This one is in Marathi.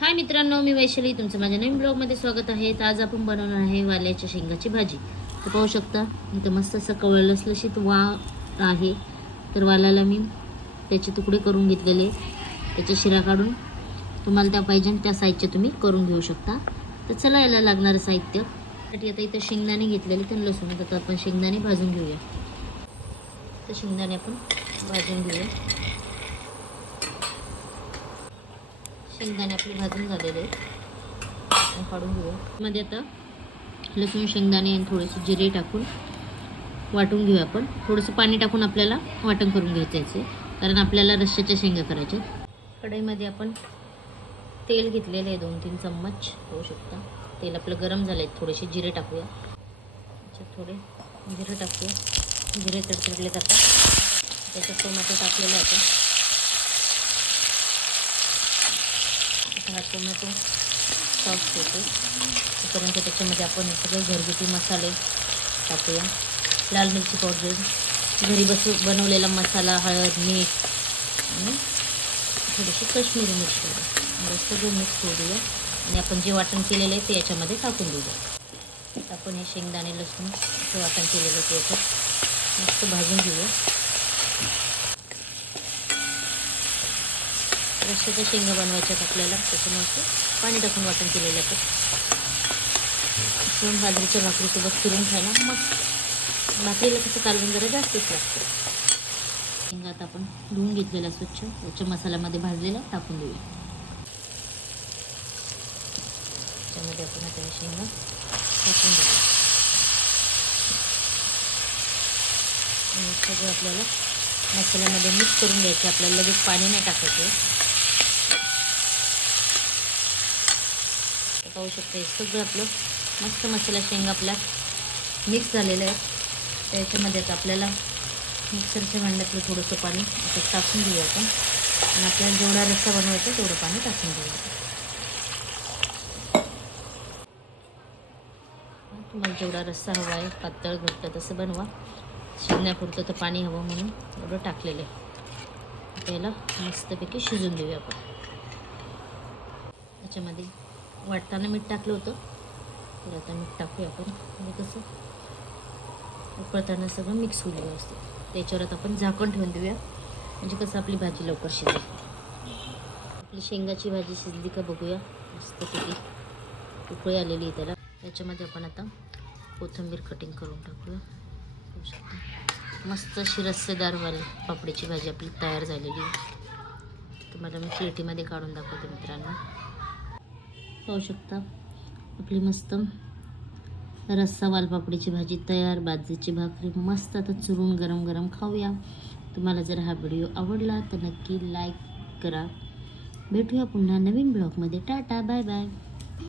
हाय मित्रांनो मी वैशाली. तुमचं माझ्या नवीन ब्लॉगमध्ये स्वागत आहे. तर आज आपण बनवणार आहे वाल्याच्या शेंगाची भाजी. तर पाहू शकता इथं मस्त असं कवळ लसलशीत वा आहे. तर वालाला मी त्याचे तुकडे करून घेतलेले. त्याच्या शिरा काढून तुम्हाला त्या पाहिजे त्या साईजचे तुम्ही करून घेऊ शकता. तर चला याला लागणारं साहित्य. साठी आता इथं शेंगदाणे घेतलेले तर लसूण. आता आपण शेंगदाणे भाजून घेऊया. तर शेंगदाणे आपण भाजून घेऊया. शेंगदाणे आपले भाजून झालेले आहेत. काढून घेऊया. मध्ये आता लसूण शेंगदाणे आणि थोडेसे जिरे टाकून वाटून घेऊया आपण. थोडंसं पाणी टाकून आपल्याला वाटण करून घ्यायचं आहे. कारण आपल्याला रश्श्याच्या शेंगा करायच्या कढईमध्ये आपण तेल घेतलेलं आहे दोन तीन चम्मच. होऊ शकता. तेल आपलं गरम झालं आहे थोडेसे जिरे टाकूया. त्याच्यात थोडे जिरे टाकूया. जिरे तडतडले जातात त्याच्यात टोमॅटो टाकलेलं आहे आपण. हा टोमॅटो सॉफ्ट होतो तोपर्यंत त्याच्यामध्ये आपण सगळे घरगुती मसाले टाकूया. लाल मिरची पावडर घरी बसू बनवलेला मसाला हळद मीठ आणि थोडीशी कश्मीरी मिरची सगळं मिक्स होऊ देऊया आणि आपण जे वाटण केलेलं आहे ते याच्यामध्ये टाकून देऊया. आपण हे शेंगदाणे लसूण असं वाटण केलेलं ते याच्यात मस्त भाजून घेऊया. रस्त्याच्या शेंगा बनवायच्यात आपल्याला त्याच्यामुळे पाणी टाकून वाटण केलेलं आहे. शिवण बाजरीच्या भाकरीसोबत फिरून खायला मग भाकरीला कसं कालवून जरा जास्तच लागतं. शेंगा आता आपण धुवून घेतलेला स्वच्छ. त्याच्या मसाल्यामध्ये भाजलेला टाकून देऊया. त्याच्यामध्ये आपण आता शेंगा टाकून देऊया. सगळं आपल्याला मसाल्यामध्ये मिक्स करून घ्यायचं आपल्याला लगेच पाणी नाही टाकायचं पाहू शकता हे सगळं आपलं मस्त मसाला शेंगा आपल्या मिक्स झालेलं आहे त्याच्यामध्ये आता आपल्याला मिक्सरच्या भांड्यातलं थोडंसं पाणी आता टाकून घेऊया आपण. आणि आपल्याला जेवढा रस्सा बनवायचा तेवढं पाणी टाकून घेऊया तुम्हाला जेवढा रस्सा हवा आहे पातळ घट्ट तसं बनवा. शिजण्यापुरतं तर पाणी हवं म्हणून एवढं टाकलेलं आहे. त्याला मस्तपैकी शिजून देऊया आपण. त्याच्यामध्ये वाटताना मीठ टाकलं होतं. तर आता मीठ टाकूया आपण. म्हणजे कसं? उकळताना सगळं मिक्स होईल व्यवस्थित. त्याच्यावर आता आपण झाकण ठेवून देऊया. म्हणजे कसं आपली भाजी लवकर शिजेल. आपली शेंगाची भाजी शिजली का बघूया. मस्तपैकी उकळी आलेली आहे त्याला. त्याच्यामध्ये आपण आता कोथिंबीर कटिंग करून टाकूया. पाहू शकता. मस्त अशी रस्सेदार वाली पापडीची भाजी आपली तयार झालेली आहे. तुम्हाला मी प्लेटीमध्ये काढून दाखवते मित्रांनो. पाहू शकता. आपली मस्त रस्सा वालपापडीची भाजी तयार बाजरीची भाकरी मस्त आता चुरून गरम गरम खाऊया. तुम्हाला जर हा व्हिडिओ आवडला तर नक्की लाईक करा. भेटूया पुन्हा नवीन ब्लॉगमध्ये. Tata bye bye.